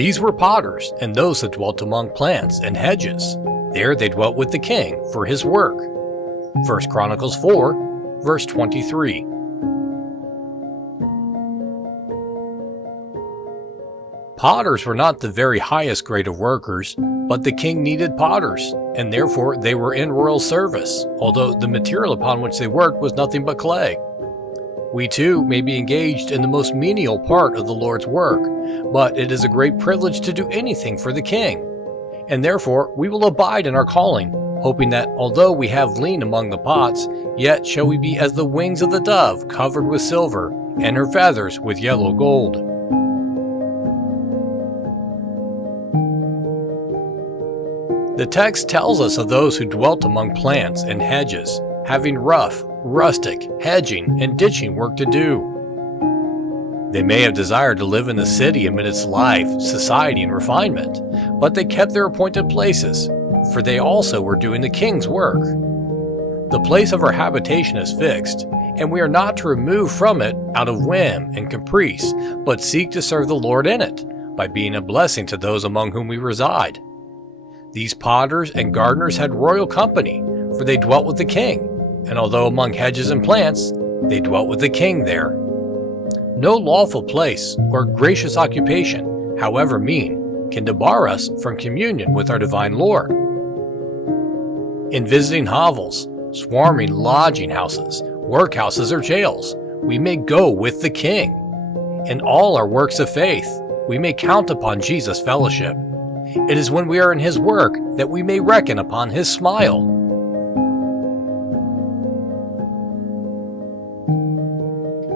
These were potters, and those that dwelt among plants and hedges. There they dwelt with the king for his work. 1 Chronicles 4, verse 23. Potters were not the very highest grade of workers, but the king needed potters, and therefore they were in royal service, although the material upon which they worked was nothing but clay. We too may be engaged in the most menial part of the Lord's work, but it is a great privilege to do anything for the king, and therefore we will abide in our calling, hoping that although we have lien among the pots, yet shall we be as the wings of the dove covered with silver, and her feathers with yellow gold. The text tells us of those who dwelt among plants and hedges, having rough, rustic, hedging, and ditching work to do. They may have desired to live in the city amid its life, society, and refinement, but they kept their appointed places, for they also were doing the king's work. The place of our habitation is fixed, and we are not to remove from it out of whim and caprice, but seek to serve the Lord in it, by being a blessing to those among whom we reside. These potters and gardeners had royal company, for they dwelt with the king, and although among hedges and plants, they dwelt with the king there. No lawful place or gracious occupation, however mean, can debar us from communion with our divine Lord. In visiting hovels, swarming lodging houses, workhouses, or jails, we may go with the king. In all our works of faith, we may count upon Jesus' fellowship. It is when we are in his work that we may reckon upon his smile.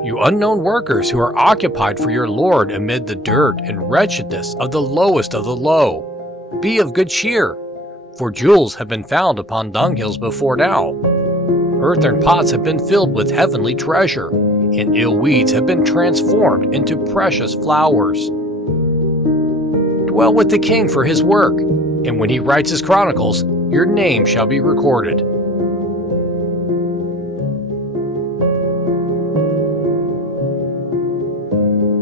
You unknown workers who are occupied for your Lord amid the dirt and wretchedness of the lowest of the low, be of good cheer, for jewels have been found upon dunghills before now. Earthen pots have been filled with heavenly treasure, and ill weeds have been transformed into precious flowers. Dwell with the king for his work, and when he writes his chronicles, your name shall be recorded.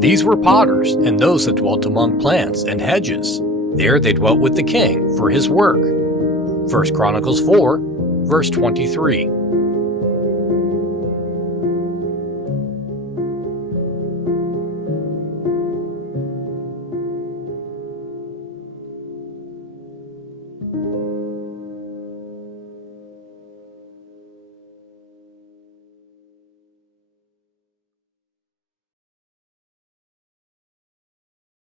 These were potters, and those that dwelt among plants and hedges. There they dwelt with the king for his work. 1 Chronicles 4, verse 23.